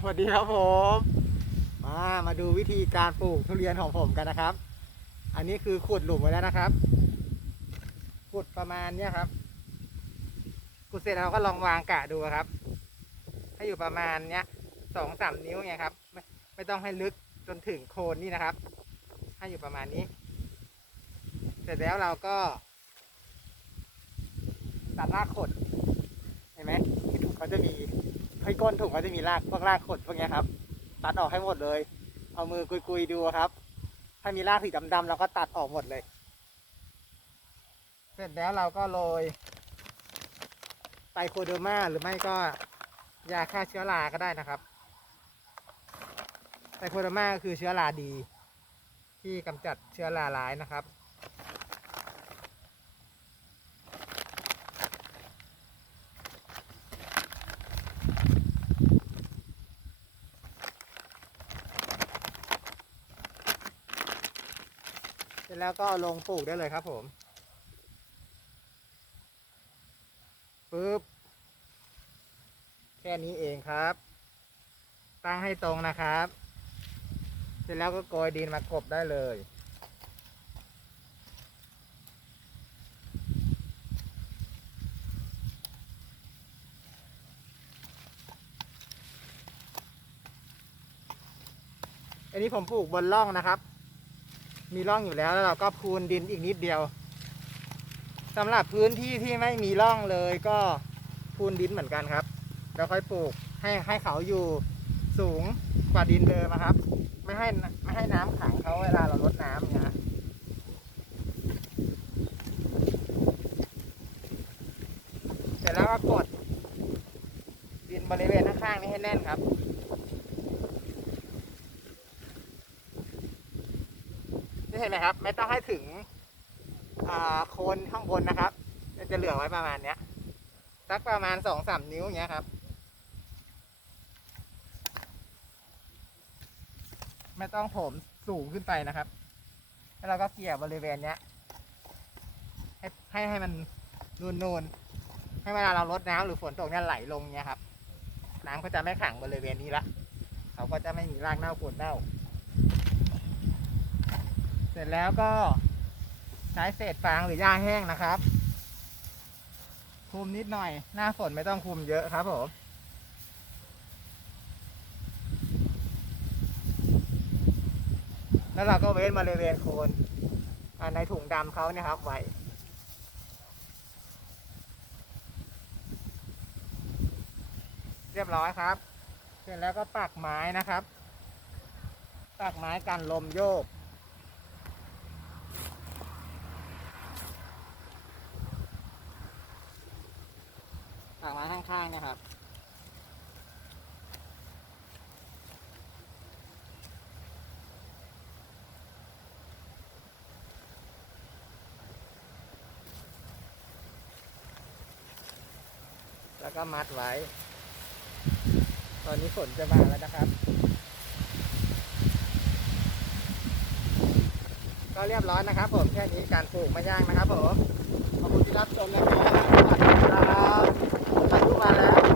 สวัสดีครับผม มามาดูวิธีการปลูกทุเรียนของผมกันนะครับ อันนี้คือขุดหลุมไว้แล้วนะครับ ขุดประมาณเนี้ยครับขุดเสร็จเราก็ลองวางกะดูครับ ให้อยู่ประมาณเนี้ยสองสามนิ้วเนี่ยครับไม่ไม่ต้องให้ลึกจนถึงโคนนี่นะครับ ให้อยู่ประมาณนี้ เสร็จแล้วเราก็ ตัดรากขดเห็นไหมที่ถุงเขาจะมี ให้ก้นถุงเขาจะมีรากพวกรากขดพวกนี้ครับ ตัดออกให้หมดเลย เอามือกุยๆดูครับ ถ้ามีรากสีดำๆเราก็ตัดออกหมดเลย เสร็จแล้วเราก็โรยไตโคเดอร์มาหรือไม่ก็ยาฆ่าเชื้อราก็ได้นะครับไตโคเดอร์มาคือเชื้อราดี ที่กำจัดเชื้อราร้ายนะครับ ร็จแล้วก็เอาลงปลูกได้เลยครับผมปึ๊บแค่นี้เองครับ ตั้งให้ตรงนะครับ เสร็จแล้วก็โกยดินมากบได้เลยอันนี้ผมปลูกบนร่องนะครับ มีร่องอยู่แล้วแล้วเราก็พูนดินอีกนิดเดียวสำหรับพื้นที่ที่ไม่มีร่องเลยก็พูนดินเหมือนกันครับ แล้วค่อยปลูกให้ให้เขาอยู่สูงกว่าดินเดิมอะครับ ไม่ให้ไม่ให้น้ำขังเขาเวลาเราลดน้ำนะเสร็จแล้วก็กดดินบริเวณข้างๆนี้ให้แน่นครับ นี่เห็นไหมครับ ไม่ต้องให้ถึงโคนข้างบนนะครับ จะเหลือไว้ประมาณเนี้ยสักประมาณสองสามนิ้วอย่างเงี้ยครับ ไม่ต้องผมสูงขึ้นไปนะครับ แล้วเราก็เกี่ยวบริเวณเนี้ย ให้ให้ให้มันนูนๆให้เวลาเราลดน้ำหรือฝนตกเนี่ยไหลลงเนี้ยครับ น้ำก็จะไม่ขังบริเวณนี้ละเขาก็จะไม่มีรากเน่าโคนเน่า เสร็จแล้วก็ใช้เศษฟางหรือหญ้าแห้งนะครับคุมนิดหน่อย หน้าฝนไม่ต้องคุมเยอะครับผมแล้วเราก็เว้นบริเวณโคนอ่าในถุงดำเขาเนี่ยครับไว้เรียบร้อยครับ เสร็จแล้วก็ปักไม้นะครับ ปักไม้กันลมโยก ปักไม้ข้างๆนะครับ แล้วก็มัดไว้ ตอนนี้ฝนจะมาแล้วนะครับ ก็เรียบร้อยนะครับผม แค่นี้การปลูกไม่ยากนะครับผม ขอบคุณที่รับชมนะครับ สวัสดีครับ